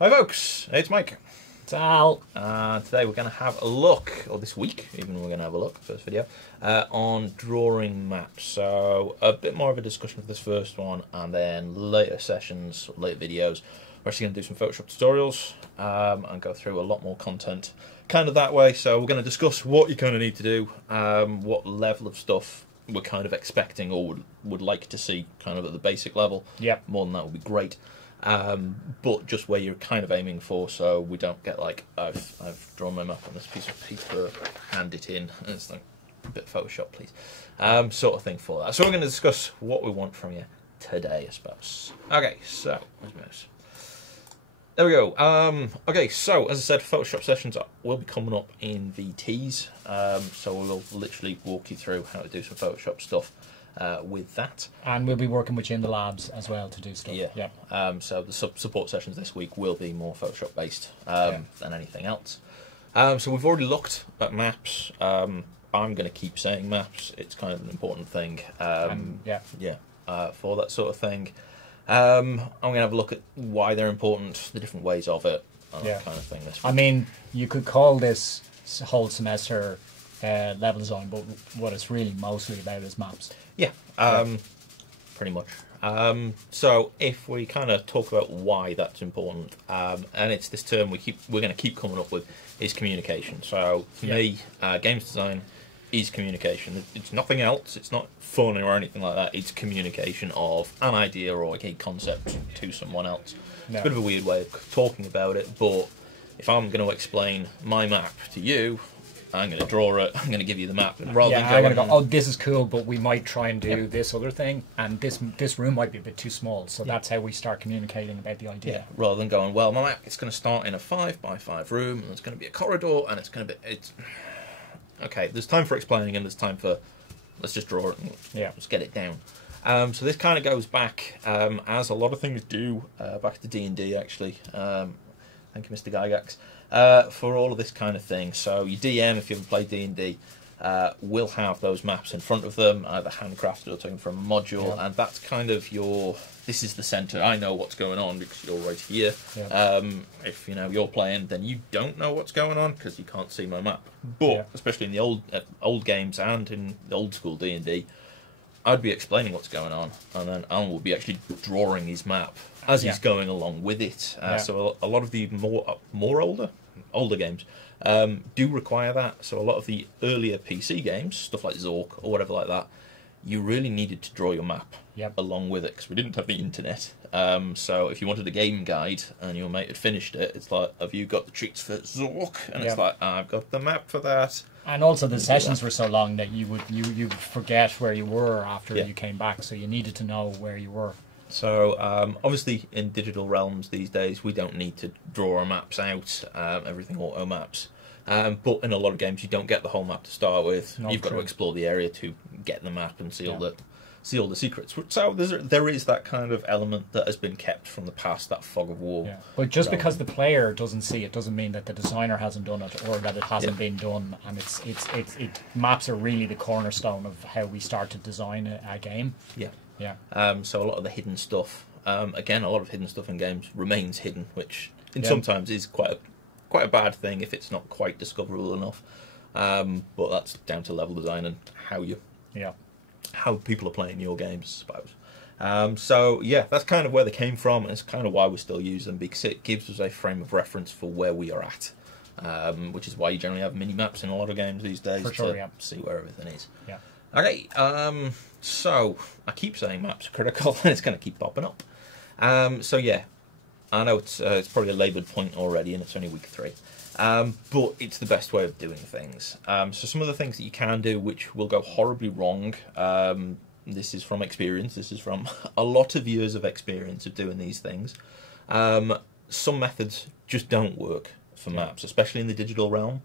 Hi folks, it's Mike. It's Al. Today we're going to have a look, or this week even we're going to have a look, first video, on drawing maps. So a bit more of a discussion of this first one, and then later sessions, later videos, we're actually going to do some Photoshop tutorials and go through a lot more content kind of that way. So we're going to discuss what you kind of need to do, what level of stuff we're kind of expecting or would like to see kind of at the basic level. Yeah. More than that would be great. But just where you're kind of aiming for, so we don't get like, I've drawn my map on this piece of paper, hand it in, and it's like a bit of Photoshop, please, sort of thing for that. So we're going to discuss what we want from you today, I suppose. Okay, so where's my mouse? There we go. Okay, so as I said, Photoshop sessions will be coming up in VTs, so we'll literally walk you through how to do some Photoshop stuff. With that, and we'll be working with you in the labs as well to do stuff. Yeah. So the support sessions this week will be more Photoshop based than anything else. So we've already looked at maps. I'm going to keep saying maps. It's kind of an important thing. For that sort of thing. I'm going to have a look at why they're important, the different ways of it, that kind of thing. This week. I mean, you could call this whole semester level design, but what it's really mostly about is maps. Yeah, pretty much. So if we kind of talk about why that's important, and it's this term we're going to keep coming up with, is communication. So for me, games design is communication. It's nothing else. It's not fun or anything like that. It's communication of an idea or a concept to someone else. It's a bit of a weird way of talking about it, but if I'm going to explain my map to you, I'm going to draw it, I'm going to give you the map. Rather than I'm going to go, oh, this is cool, but we might try and do this other thing, and this room might be a bit too small, so that's how we start communicating about the idea. Yeah, rather than going, well, my map, it's going to start in a 5x5 room, and it's going to be a corridor, and it's going to be... Okay, there's time for explaining, and there's time for, let's just draw it, and let's get it down. So this kind of goes back, as a lot of things do, back to D&D, actually. Thank you, Mr. Gygax. For all of this kind of thing. So your DM, if you ever played D&D, will have those maps in front of them, either handcrafted or taken from a module, and that's kind of your, this is the centre, I know what's going on because you're right here. If you're playing, then you don't know what's going on because you can't see my map. But especially in the old games and in the old school D&D, I'd be explaining what's going on, and then Alan will be actually drawing his map as he's going along with it. So a lot of the older games do require that. So a lot of the earlier PC games, stuff like Zork or whatever like that, you really needed to draw your map along with it because we didn't have the internet. So if you wanted a game guide and your mate had finished it, it's like, have you got the treats for Zork? And it's like, I've got the map for that. And also the sessions were so long that you would forget where you were after you came back, so you needed to know where you were. So obviously in digital realms these days we don't need to draw our maps out, everything auto maps. But in a lot of games you don't get the whole map to start with. You've got to explore the area to get the map and see all the secrets. So there is that kind of element that has been kept from the past, that fog of war. But just because the player doesn't see it doesn't mean that the designer hasn't done it or that it hasn't been done. And maps are really the cornerstone of how we start to design a game. So a lot of the hidden stuff, again, a lot of hidden stuff in games remains hidden, which sometimes is quite a bad thing if it's not quite discoverable enough. But that's down to level design and how people are playing your games, I suppose. So that's kind of where they came from, and it's kind of why we still use them, because it gives us a frame of reference for where we are at. Which is why you generally have mini maps in a lot of games these days to see where everything is. Okay, so I keep saying maps are critical, and it's going to keep popping up. So I know it's probably a laboured point already, and it's only week 3. But it's the best way of doing things. So some of the things that you can do, which will go horribly wrong, this is from experience, this is from a lot of years of experience of doing these things. Some methods just don't work for maps, especially in the digital realm.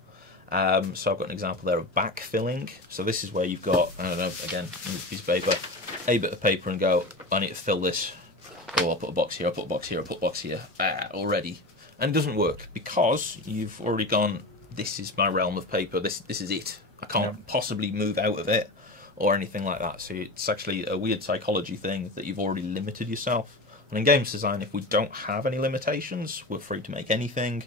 So I've got an example there of backfilling. So this is where you've got, I don't know, again, a piece of paper, a bit of paper, and go, I need to fill this. Oh, I'll put a box here, I'll put a box here, I'll put a box here, already. And it doesn't work because you've already gone, this is my realm of paper, this is it. I can't possibly move out of it or anything like that. So it's actually a weird psychology thing that you've already limited yourself And in games design, if we don't have any limitations, we're free to make anything.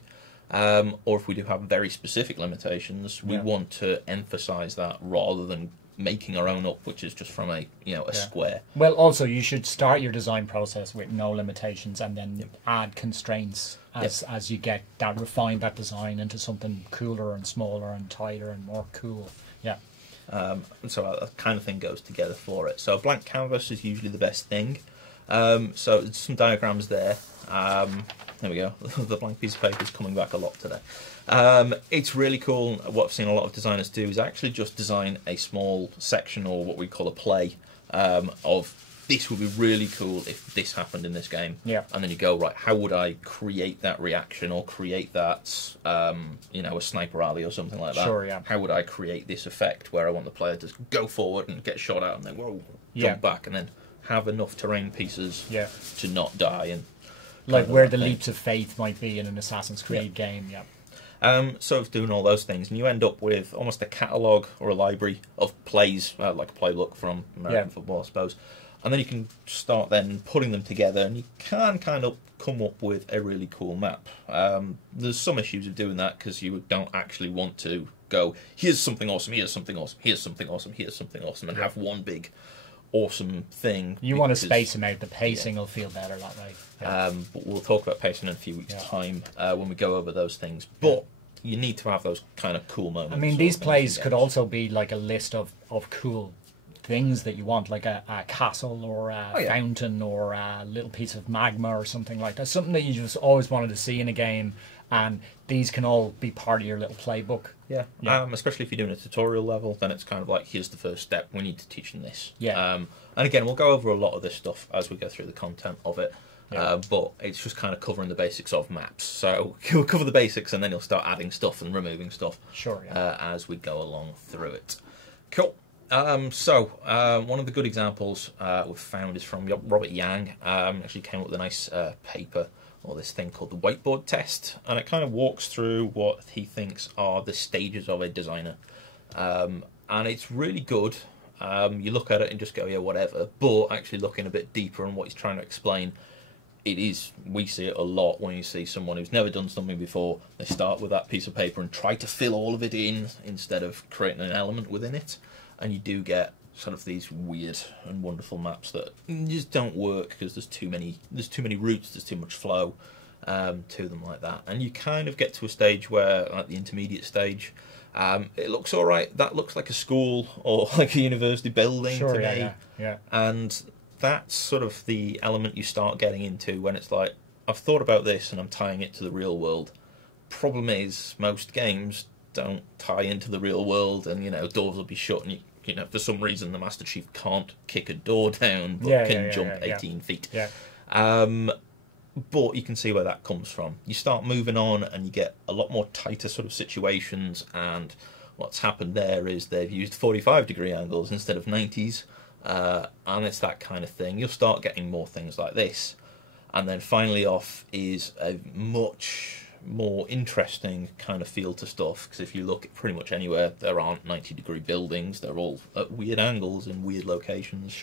Or if we do have very specific limitations, we want to emphasize that rather than making our own up, which is just from a square. Well, also you should start your design process with no limitations, and then add constraints as you get that, refine that design into something cooler and smaller and tighter and more cool. Yeah. So that kind of thing goes together for it. So a blank canvas is usually the best thing. So some diagrams there. There we go. The blank piece of paper is coming back a lot today. It's really cool. What I've seen a lot of designers do is actually just design a small section, or what we call a play, of this would be really cool if this happened in this game. Yeah. And then you go, right, how would I create that reaction, or create that, a sniper rally or something like that? Sure, yeah. How would I create this effect where I want the player to go forward and get shot at and then, whoa, jump back, and then have enough terrain pieces to not die, and like where the leaps of faith might be in an Assassin's Creed game. So it's doing all those things, and you end up with almost a catalogue or a library of plays, like a playbook from American football, I suppose. And then you can start then putting them together, and you can kind of come up with a really cool map. There's some issues of doing that, because you don't actually want to go, here's something awesome, here's something awesome, here's something awesome, here's something awesome, and have one big awesome thing. You want to space them out. The pacing will feel better that way. But we'll talk about pacing in a few weeks' time when we go over those things. But you need to have those kind of cool moments. I mean, these plays could also be like a list of cool things that you want, like a castle or a fountain or a little piece of magma or something like that. Something that you just always wanted to see in a game, and these can all be part of your little playbook. Yeah. Especially if you're doing a tutorial level, then it's kind of like, here's the first step, we need to teach them this. And again, we'll go over a lot of this stuff as we go through the content of it. But it's just kind of covering the basics of maps. So you'll cover the basics, and then you'll start adding stuff and removing stuff as we go along through it. Cool. One of the good examples we've found is from Robert Yang. Actually came up with a nice paper, or this thing called the whiteboard test, and it kind of walks through what he thinks are the stages of a designer. And it's really good. You look at it and just go, yeah, whatever, but actually looking a bit deeper on what he's trying to explain, we see it a lot when you see someone who's never done something before. They start with that piece of paper and try to fill all of it in instead of creating an element within it. And you do get sort of these weird and wonderful maps that just don't work, because there's too many routes, there's too much flow to them like that. And you kind of get to a stage where, like the intermediate stage, it looks all right. That looks like a school or like a university building to me. Yeah. And that's sort of the element you start getting into when it's like, I've thought about this and I'm tying it to the real world. Problem is, most games don't tie into the real world, and doors will be shut, and for some reason the Master Chief can't kick a door down, but can jump 18 feet. But you can see where that comes from. You start moving on, and you get a lot more tighter sort of situations, and what's happened there is they've used 45-degree angles instead of 90s, and it's that kind of thing. You'll start getting more things like this. And then finally off is a much more interesting kind of feel to stuff, because if you look at pretty much anywhere, there aren't 90-degree buildings. They're all at weird angles in weird locations.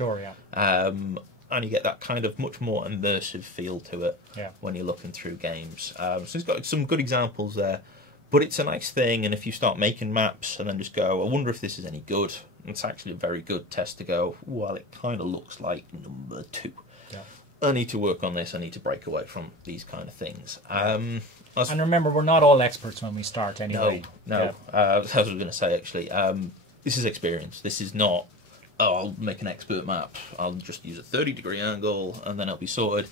And you get that kind of much more immersive feel to it when you're looking through games. So it's got some good examples there, but it's a nice thing. And if you start making maps and then just go, I wonder if this is any good, it's actually a very good test to go, well, it kind of looks like number 2. I need to work on this. I need to break away from these kind of things. And remember, we're not all experts when we start anyway. No. As I was going to say, actually, this is experience. This is not, I'll make an expert map. I'll just use a 30-degree angle and then it'll be sorted.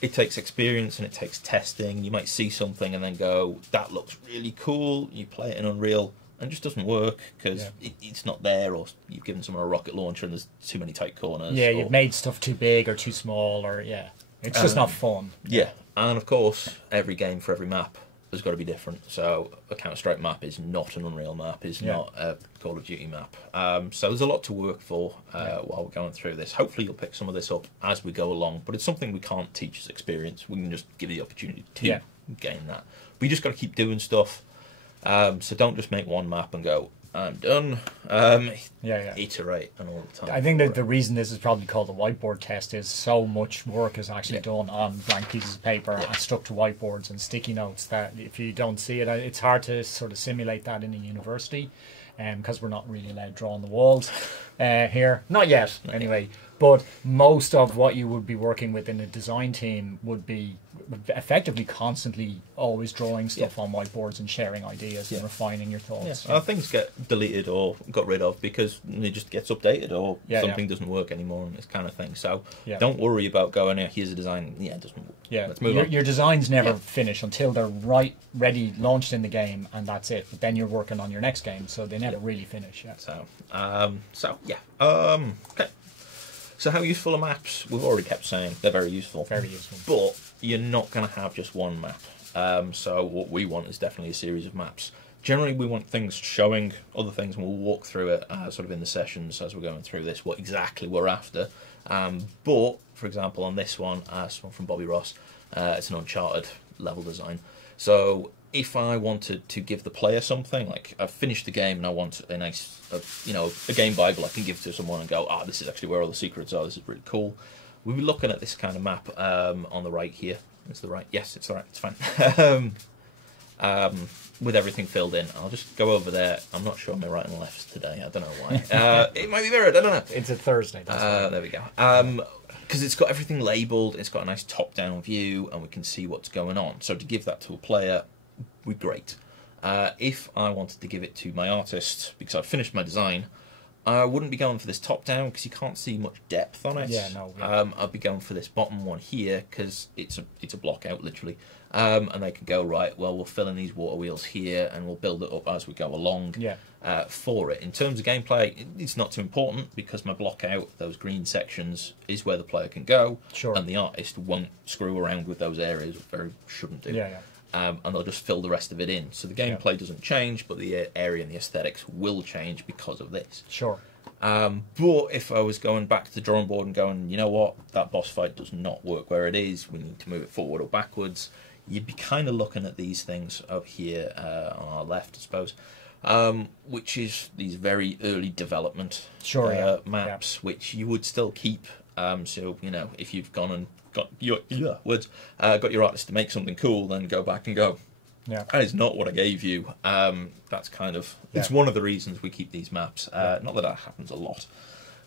It takes experience and it takes testing. You might see something and then go, that looks really cool. You play it in Unreal and it just doesn't work because it's not there, or you've given someone a rocket launcher and there's too many tight corners. You've made stuff too big or too small, or it's just not fun. And of course, every game for every map has got to be different. So a Counter-Strike map is not an Unreal map, is not a Call of Duty map. So there's a lot to work for while we're going through this. Hopefully you'll pick some of this up as we go along, but it's something we can't teach as experience. We can just give you the opportunity to gain that. We just got to keep doing stuff. So don't just make one map and go, I'm done. Iterate and all the time. I think that the reason this is probably called the whiteboard test is so much work is actually done on blank pieces of paper and stuck to whiteboards and sticky notes that if you don't see it, it's hard to sort of simulate that in a university, because we're not really allowed to draw on the walls here. Not yet, anyway. But most of what you would be working with in a design team would be effectively constantly always drawing stuff on whiteboards and sharing ideas and refining your thoughts. Things get deleted or got rid of because it just gets updated or something doesn't work anymore and this kind of thing. So don't worry about going, here's a design, it doesn't work. Let's move on. Your designs never finish until they're ready, launched in the game, and that's it. But then you're working on your next game, so they never really finish. Okay. So how useful are maps? We've already kept saying they're very useful. Very useful. But you're not going to have just one map. So what we want is definitely a series of maps. Generally, we want things showing other things, and we'll walk through it sort of in the sessions as we're going through this, what exactly we're after. But, for example, on this one from Bobby Ross, it's an Uncharted level design. So if I wanted to give the player something, like I've finished the game and I want a nice, a game Bible I can give to someone and go, this is actually where all the secrets are, this is really cool. We'll be looking at this kind of map on the right here. Is the right? Yes, it's the right, it's fine. With everything filled in. I'll just go over there. I'm not sure my right and left today, I don't know why. It might be mirrored, I don't know. It's a Thursday. There we go. Because it's got everything labelled, it's got a nice top-down view, and we can see what's going on. So to give that to a player would be great. If I wanted to give it to my artist, because I've finished my design, I wouldn't be going for this top-down because you can't see much depth on it. I'd be going for this bottom one here because it's a block out, literally. And they can go, right, well, we'll fill in these water wheels here and we'll build it up as we go along for it. In terms of gameplay, it's not too important because my block out, those green sections, is where the player can go. And the artist won't screw around with those areas, very shouldn't do. And they'll just fill the rest of it in. So the gameplay doesn't change, but the area and the aesthetics will change because of this. But if I was going back to the drawing board and going, you know what, that boss fight does not work where it is, we need to move it forward or backwards, you'd be kind of looking at these things up here on our left, I suppose, which is these very early development maps, which you would still keep. So, if you've gone and got your got your artist to make something cool, then go back and go, that is not what I gave you. That's kind of it's one of the reasons we keep these maps. Not that happens a lot,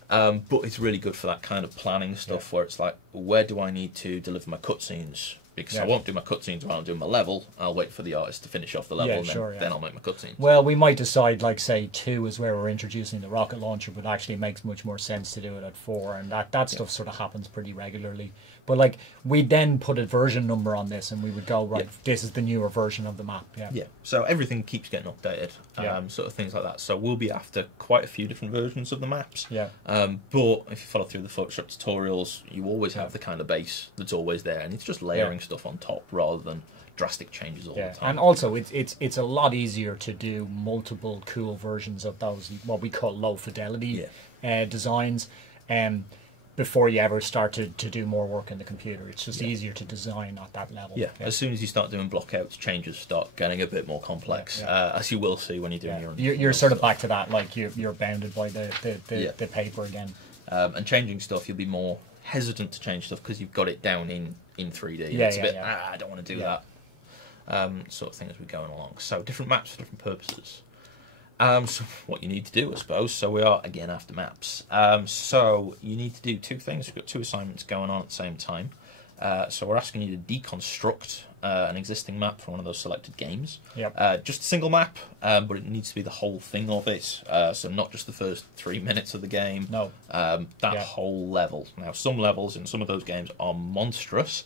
but it's really good for that kind of planning stuff where it's like, where do I need to deliver my cutscenes? Because I won't do my cutscenes while I'm doing my level. I'll wait for the artist to finish off the level, and then I'll make my cutscenes. Well, we might decide, like, say, 2 is where we're introducing the rocket launcher, but actually it makes much more sense to do it at 4, and that stuff sort of happens pretty regularly. But, like, we then put a version number on this, and we would go, right, this is the newer version of the map. So everything keeps getting updated, sort of things like that. So we'll be after quite a few different versions of the maps. But if you follow through the Photoshop tutorials, you always have the kind of base that's always there, and it's just layering stuff on top rather than drastic changes all the time. And also, it's a lot easier to do multiple cool versions of those, what we call low fidelity designs, before you ever start to do more work in the computer. It's just easier to design at that level. As soon as you start doing blockouts, changes start getting a bit more complex, as you will see when you're doing your own. You're sort of back to that, like you're bounded by the paper again. And changing stuff, you'll be more hesitant to change stuff because you've got it down in 3D. It's a bit, I don't want to do that. Sort of thing as we're going along. So different maps for different purposes. So what you need to do, I suppose, so we are again after maps. So you need to do 2 things. We've got 2 assignments going on at the same time. So we're asking you to deconstruct an existing map from one of those selected games. Just a single map, but it needs to be the whole thing of it. So not just the first 3 minutes of the game. That whole level. Now, some levels in some of those games are monstrous.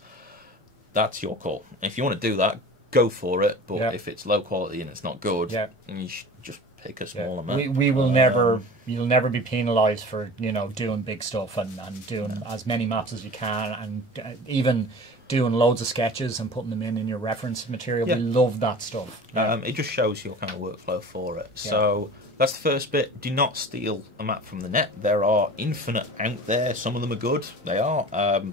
That's your call. If you want to do that, go for it. But if it's low quality and it's not good, you should just pick a smaller map. We will never. You'll never be penalised for doing big stuff and doing as many maps as you can, and even doing loads of sketches and putting them in your reference material. We love that stuff. It just shows your kind of workflow for it. So that's the first bit. Do not steal a map from the net. There are infinite out there. Some of them are good. They are.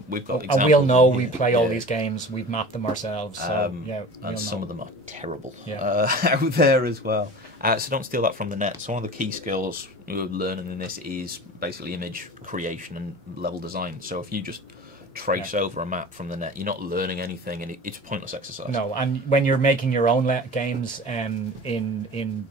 We've got examples. And we'll know. We play all these games. We've mapped them ourselves. So, and some of them are terrible yeah. out there as well. So don't steal that from the net. So one of the key skills you're learning in this is basically image creation and level design. So if you just trace over a map from the net, you're not learning anything, and it's a pointless exercise. No, and when you're making your own games in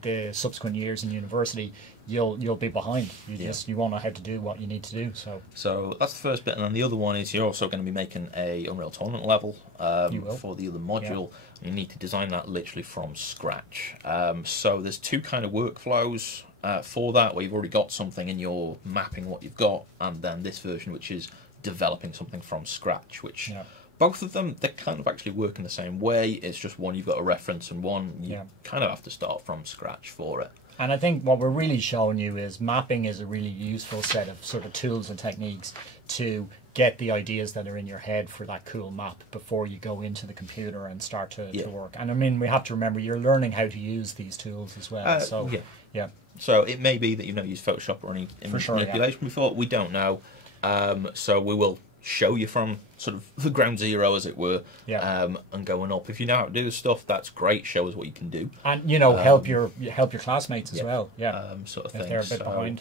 the subsequent years in university, you'll be behind. You won't know how to do what you need to do. So that's the first bit, and then the other one is you're also going to be making a Unreal Tournament level for the other module. Yeah. You need to design that literally from scratch. So there's two kind of workflows for that, where you've already got something and you're mapping what you've got, and then this version, which is developing something from scratch, which both of them, they kind of actually work in the same way. It's just one you've got a reference, and one you kind of have to start from scratch for it. And I think what we're really showing you is mapping is a really useful set of sort of tools and techniques to get the ideas that are in your head for that cool map before you go into the computer and start to work. And I mean, we have to remember you're learning how to use these tools as well. So it may be that you've not used Photoshop or any image manipulation before. We don't know. So we will show you from sort of the ground zero, as it were, and going up. If you know how to do stuff, that's great. Show us what you can do, and help your classmates as well. Sort of if thing. They're a bit behind.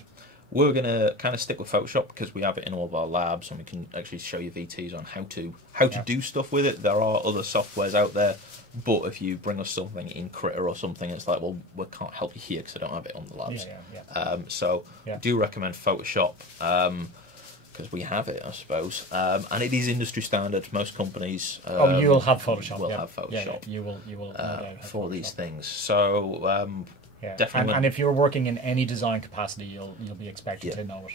We're gonna kind of stick with Photoshop because we have it in all of our labs, and we can actually show you VTs on how to do stuff with it. There are other softwares out there, but if you bring us something in Critter or something, it's like, well, we can't help you here because I don't have it on the labs. So do recommend Photoshop. Because we have it, I suppose, and it is industry standard. Most companies you'll have Photoshop. Will have Photoshop. You will for these things. So definitely. And if you're working in any design capacity, you'll be expected to know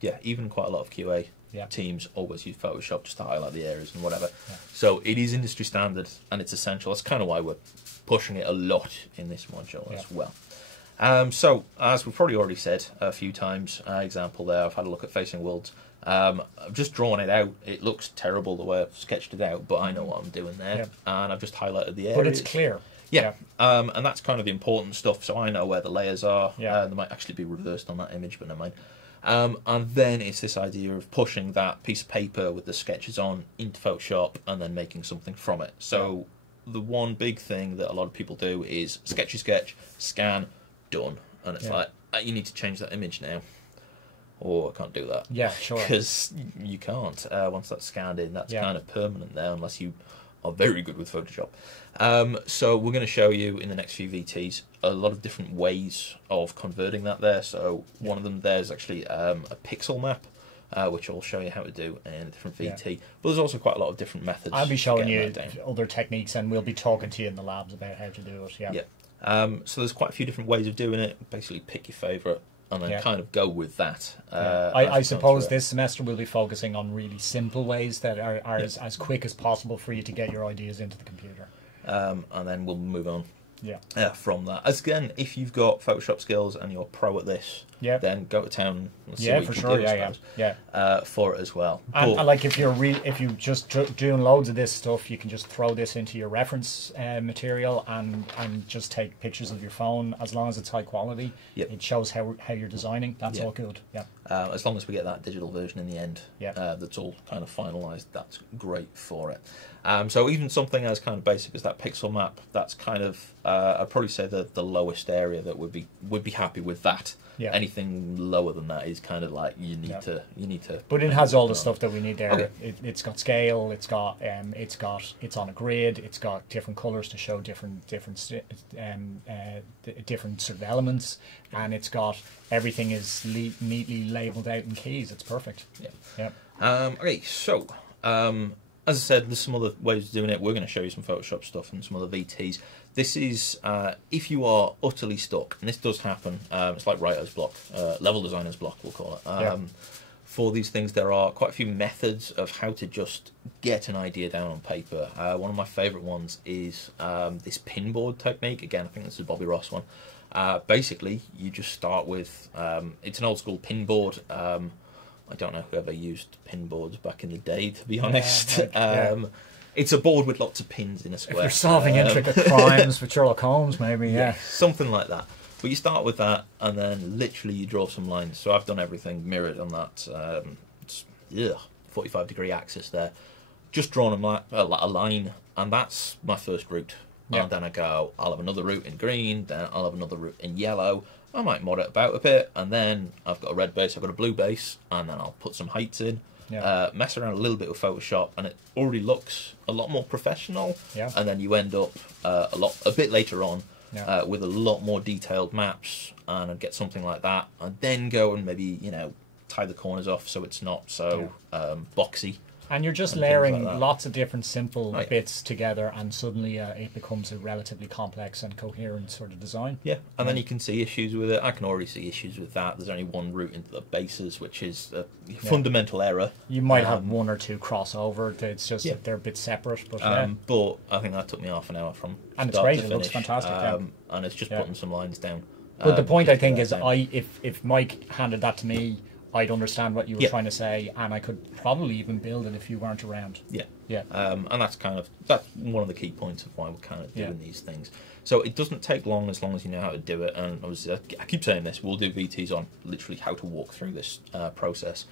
it. Even quite a lot of QA teams always use Photoshop just to highlight the areas and whatever. So it is industry standard, and it's essential. That's kind of why we're pushing it a lot in this module as well. So, as we've probably already said a few times, example there, I've had a look at Facing Worlds. I've just drawn it out. It looks terrible the way I've sketched it out, but I know what I'm doing there, and I've just highlighted the areas. But it's clear. And that's kind of the important stuff, so I know where the layers are. They might actually be reversed on that image, but never mind. And then it's this idea of pushing that piece of paper with the sketches on into Photoshop and then making something from it. So the one big thing that a lot of people do is sketchy sketch, scan, done, and it's like, you need to change that image now, or I can't do that. Because you can't. Once that's scanned in, that's kind of permanent there, unless you are very good with Photoshop. So we're going to show you in the next few VTs a lot of different ways of converting that there. So one of them there is actually a pixel map, which I'll show you how to do in a different VT. But there's also quite a lot of different methods. I'll be showing you other techniques, and we'll be talking to you in the labs about how to do it. So there's quite a few different ways of doing it. Basically pick your favourite and then kind of go with that. I suppose this semester we'll be focusing on really simple ways that are as quick as possible for you to get your ideas into the computer. And then we'll move on from that. As again, if you've got Photoshop skills and you're pro at this, then go to town and see what you can do, for it as well. And like if you're just doing loads of this stuff, you can just throw this into your reference material and just take pictures of your phone. As long as it's high quality, it shows how you're designing. That's all good. As long as we get that digital version in the end, that's all kind of finalised, that's great for it. So even something as kind of basic as that pixel map, that's kind of I'd probably say the lowest area that would be happy with that. Anything lower than that is kind of like you need to. But it has all the stuff that we need there. Okay. It's got scale. It's on a grid. It's got different colors to show different sort of elements, and it's got everything is neatly labeled out in keys. It's perfect. Okay, so. As I said, there's some other ways of doing it. We're going to show you some Photoshop stuff and some other VTs. This is if you are utterly stuck, and this does happen. It's like writer's block, level designer's block, we'll call it. For these things, there are quite a few methods of how to just get an idea down on paper. One of my favourite ones is this pinboard technique. Again, I think this is Bobby Ross one. Basically, you just start with, it's an old school pinboard. I don't know whoever used pinboards back in the day, to be honest. It's a board with lots of pins in a square. If you're solving intricate crimes with Sherlock Holmes, maybe, something like that. But you start with that, and then literally you draw some lines. So I've done everything mirrored on that 45-degree axis there. Just drawn a line, and that's my first route. Yeah. And then I go, I'll have another route in green, then I'll have another route in yellow. I might mod it about a bit, and then I've got a red base, I've got a blue base, and then I'll put some heights in. Yeah. Mess around a little bit with Photoshop, and it already looks a lot more professional. Yeah. And then you end up a bit later on with a lot more detailed maps, and I'd get something like that, and then go and maybe tie the corners off so it's not so boxy. And you're just layering lots of different simple bits together, and suddenly it becomes a relatively complex and coherent sort of design. Yeah, and then you can see issues with it. I can already see issues with that. There's only one route into the bases, which is a fundamental error. You might have one or two crossover. It's just that they're a bit separate. But but I think that took me half an hour from and start it's great. to finish. It looks fantastic. And it's just putting some lines down. But the point I think is, if Mike handed that to me, I'd understand what you were trying to say, and I could probably even build it if you weren't around. Yeah. And that's one of the key points of why we're kind of doing these things. So it doesn't take long as you know how to do it. And obviously, I keep saying this, we'll do VTs on literally how to walk through this process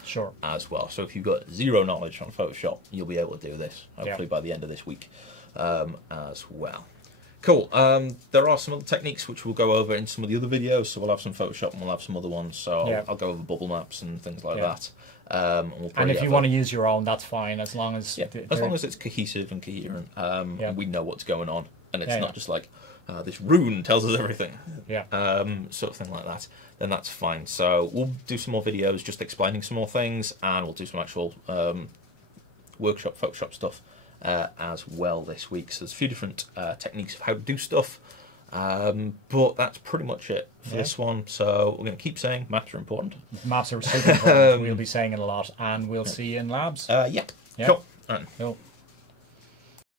as well. So if you've got zero knowledge on Photoshop, you'll be able to do this, hopefully by the end of this week as well. Cool. There are some other techniques which we'll go over in some of the other videos. So we'll have some Photoshop and we'll have some other ones. So I'll go over bubble maps and things like that. And if you want to use your own, that's fine, as long as it's cohesive and coherent. And we know what's going on, and it's not just like this rune tells us everything. Sort of thing like that. Then that's fine. So we'll do some more videos just explaining some more things, and we'll do some actual workshop Photoshop stuff as well this week. So there's a few different techniques of how to do stuff, but that's pretty much it for this one. So we're going to keep saying maps are important. Maps are super important. We'll be saying it a lot, and we'll see you in labs. Cool. All right. Cool.